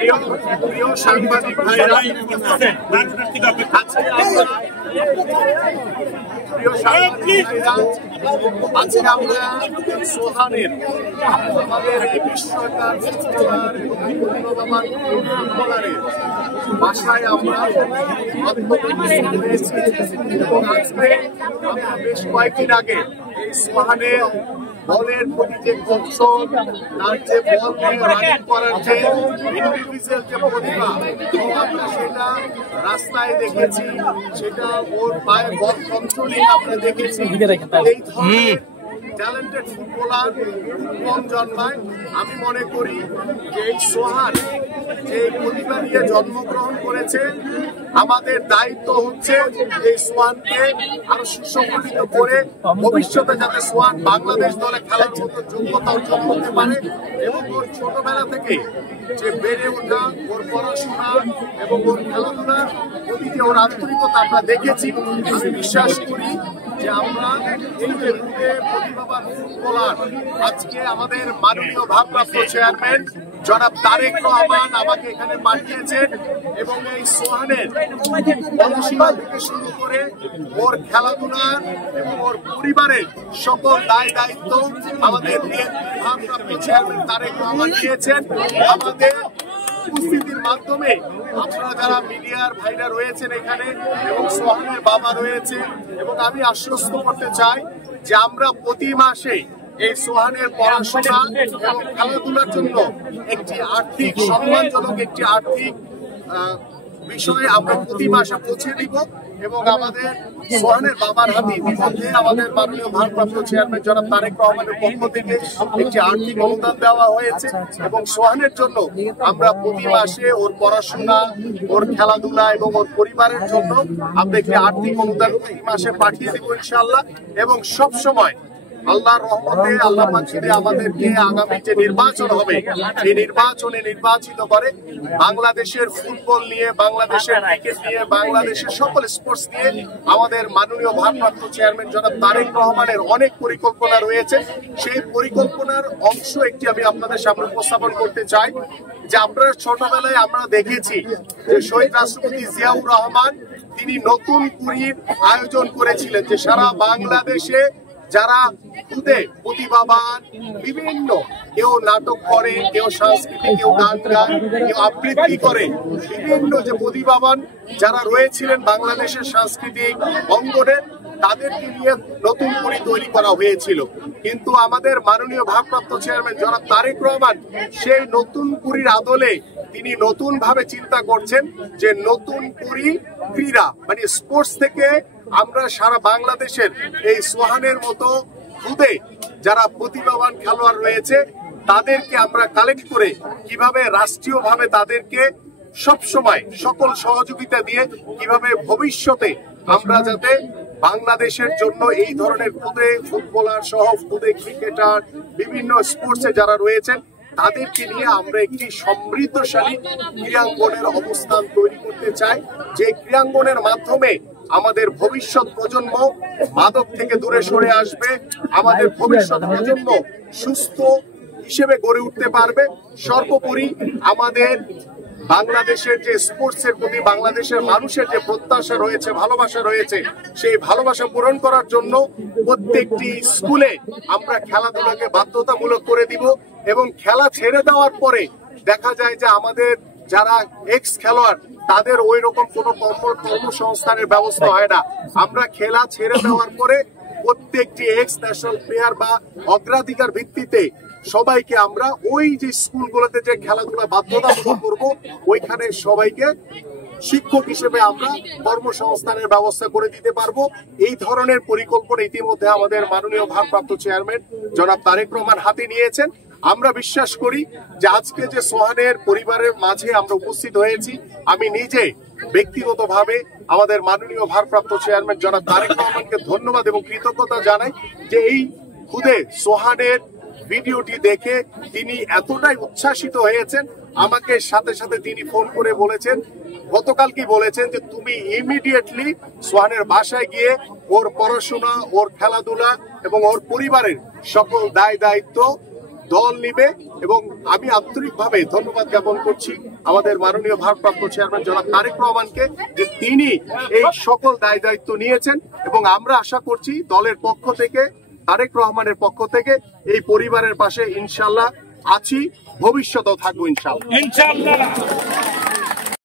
প্রিয় সাংবাদিক ভাইরা, আজকে আমরা সোহানের আমাদের এই বিশ্বকাপ ফুটবলারের বাসায় আমরা হয়েছি এবং আজকে আমরা বেশ কয়েকদিন আগে এই সোহানের বলের প্রতি যে কৌশল, তার যে বল নিয়ে রানিং করার যে ইন্ডিভিজুয়াল যে প্রতিভা, আমরা সেটা রাস্তায় দেখেছি, সেটা ওর পায়ে বল কন্ট্রোলিং আমরা দেখেছি। এই ধরনের ট্যালেন্টেড ফুটবলার কম জন্মায়। আমি মনে করি যে এই সোহান যে প্রতিভা নিয়ে জন্মগ্রহণ করেছে, আমাদের দায়িত্ব হচ্ছে এই সোহানকে আরো সুসংগঠিত করে ভবিষ্যতে যাতে সোহান বাংলাদেশ দলে খেলার মতো যোগ্যতা অর্জন করতে পারে এবং ওর ছোটবেলা থেকে যে বেড়ে ওঠা, ওর পড়াশোনা এবং ওর খেলাধুলার প্রতি যে ওর আন্তরিকতা আমরা দেখেছি। আমি বিশ্বাস করি যে আমরা এই যে প্রতিভাবান ফুটবলার, আজকে আমাদের মাননীয় ভারপ্রাপ্ত চেয়ারম্যান জনাব তারেক রহমান আমাকে এখানে পাঠিয়েছেন এবং এই সোহানের পড়াশোনা থেকে শুরু করে ওর খেলাধুলার এবং ওর পরিবারের সকল দায় দায়িত্ব আমাদের ভারপ্রাপ্ত চেয়ারম্যান তারেক রহমান নিয়েছেন। আমাদের উপস্থিতির মাধ্যমে আপনারা যারা মিডিয়ার ভাইরা রয়েছেন এখানে এবং সোহানের বাবা রয়েছে, এবং আমি আশ্বস্ত করতে চাই যে আমরা প্রতি মাসে এই সোহানের পড়াশোনা এবং খেলাধুলার জন্য একটি আর্থিক সম্মানজনক একটি আর্থিক বিষয়ে আমরা প্রতি মাসে পৌঁছে দিব এবং আমাদের সোহানের বাবার হাতে ইতিমধ্যে আমাদের মাননীয় ভারপ্রাপ্ত চেয়ারম্যান জনাব তারেক রহমানের পক্ষ থেকে একটি আর্থিক অনুদান দেওয়া হয়েছে এবং সোহানের জন্য আমরা প্রতি মাসে ওর পড়াশোনা, ওর খেলাধুলা এবং ওর পরিবারের জন্য আমরা একটি আর্থিক অনুদান প্রতি মাসে পাঠিয়ে দিব ইনশাআল্লাহ। এবং সব সময় আল্লাহর রহমতে আল্লাহ পাক যদি আমাদেরকে আগামী যে নির্বাচন হবে এই নির্বাচনে নির্বাচিত করে বাংলাদেশের ফুটবল নিয়ে, বাংলাদেশের ক্রিকেট নিয়ে, বাংলাদেশের সকল স্পোর্টস নিয়ে আমাদের মাননীয় ভারপ্রাপ্ত চেয়ারম্যান জনাব তারেক রহমানের অনেক পরিকল্পনা রয়েছে। সেই পরিকল্পনার অংশ একটি আমি আপনাদের সামনে উপস্থাপন করতে চাই যে আপনারা ছোটবেলায় আমরা দেখেছি যে শহীদ রাষ্ট্রপতি জিয়াউর রহমান তিনি নতুন কুড়ির আয়োজন করেছিলেন, যে সারা বাংলাদেশে যারা খুদে প্রতিভাবান, বিভিন্ন কেউ নাটক করে, কেউ সাংস্কৃতিক, কেউ গান গায়, কেউ আবৃত্তি করে, বিভিন্ন যে প্রতিভাবান যারা রয়েছিলেন বাংলাদেশের সাংস্কৃতিক অঙ্গনে, তাদেরকে নিয়ে নতুন করে তৈরি করা হয়েছিল। কিন্তু আমাদের মাননীয় ভারপ্রাপ্ত চেয়ারম্যান জনাব তারেক রহমান সেই নতুন কুড়ির আদলে তিনি নতুন ভাবে চিন্তা করছেন যে নতুন কুড়ি ক্রীড়া মানে স্পোর্টস থেকে আমরা সারা বাংলাদেশের এই সোহানের মতো খুদে যারা প্রতিভাবান খেলোয়াড় রয়েছে তাদেরকে আমরা কালেক্ট করে কিভাবে রাষ্ট্রীয়ভাবে তাদেরকে সব সময় সকল সহযোগিতা দিয়ে কিভাবে ভবিষ্যতে আমরা যাতে বাংলাদেশের জন্য এই ধরনের খুদে ফুটবলার সহ খুদে ক্রিকেটার বিভিন্ন স্পোর্টসে যারা রয়েছেন তাদেরকে নিয়ে আমরা একটি সমৃদ্ধশালী ক্রীড়াঙ্গনের অবস্থান তৈরি করতে চাই, যে ক্রীড়াঙ্গনের মাধ্যমে আমাদের ভবিষ্যৎ প্রজন্ম মাদক থেকে দূরে সরে আসবে, আমাদের ভবিষ্যৎ প্রজন্ম সুস্থ হিসেবে গড়ে উঠতে পারবে। সর্বোপরি আমাদের বাংলাদেশের যে স্পোর্টসের প্রতি বাংলাদেশের মানুষের যে প্রত্যাশা রয়েছে, ভালোবাসা রয়েছে, সেই ভালোবাসা পূরণ করার জন্য প্রত্যেকটি স্কুলে আমরা খেলাধুলাকে বাধ্যতামূলক করে দিব এবং খেলা ছেড়ে দেওয়ার পরে দেখা যায় যে আমাদের যারা এক্স খেলোয়াড় তাদের ওই রকম কোনো কর্মসংস্থানের ব্যবস্থা হয় না। আমরা খেলা ছেড়ে দেওয়ার পরে প্রত্যেকটি এক্স ন্যাশনাল প্লেয়ার বা অগ্রাধিকার ভিত্তিতে সবাইকে আমরা ওই যে স্কুলগুলোতে যে খেলাধুলা বাধ্যতামূলক করবো ওইখানে সবাইকে শিক্ষক হিসেবে আমরা কর্মসংস্থানের ব্যবস্থা করে দিতে পারবো। এই ধরনের পরিকল্পনা ইতিমধ্যে আমাদের মাননীয় ভারপ্রাপ্ত চেয়ারম্যান জনাব তারেক রহমান হাতে নিয়েছেন। আমরা বিশ্বাস করি যে আজকে যে সোহানের পরিবারের মাঝে আমরা উপস্থিত হয়েছি, আমি নিজে ব্যক্তিগতভাবে আমাদের মাননীয় ভারপ্রাপ্ত চেয়ারম্যান জনাব তারেক রহমানকে ধন্যবাদ এবং কৃতজ্ঞতা জানাই যে এই খুদে সোহানের ভিডিওটি দেখে তিনি এতটাই উচ্ছ্বাসিত হয়েছেন, আমাকে সাথে সাথে তিনি ফোন করে বলেছেন, গতকাল কি বলেছেন যে তুমি ইমিডিয়েটলি সোহানের বাসায় গিয়ে ওর পড়াশোনা, ওর খেলাধুলা এবং ওর পরিবারের সকল দায় দায়িত্ব দল নিবে এবং আমি আন্তরিকভাবে ধন্যবাদ জ্ঞাপন করছি আমাদের মাননীয় ভারপ্রাপ্ত চেয়ারম্যান জনাব তারেক রহমানকে যে তিনি এই সকল দায় দায়িত্ব নিয়েছেন, এবং আমরা আশা করছি দলের পক্ষ থেকে, তারেক রহমানের পক্ষ থেকে এই পরিবারের পাশে ইনশাল্লাহ আছি, ভবিষ্যতেও থাকবো ইনশাল্লাহ।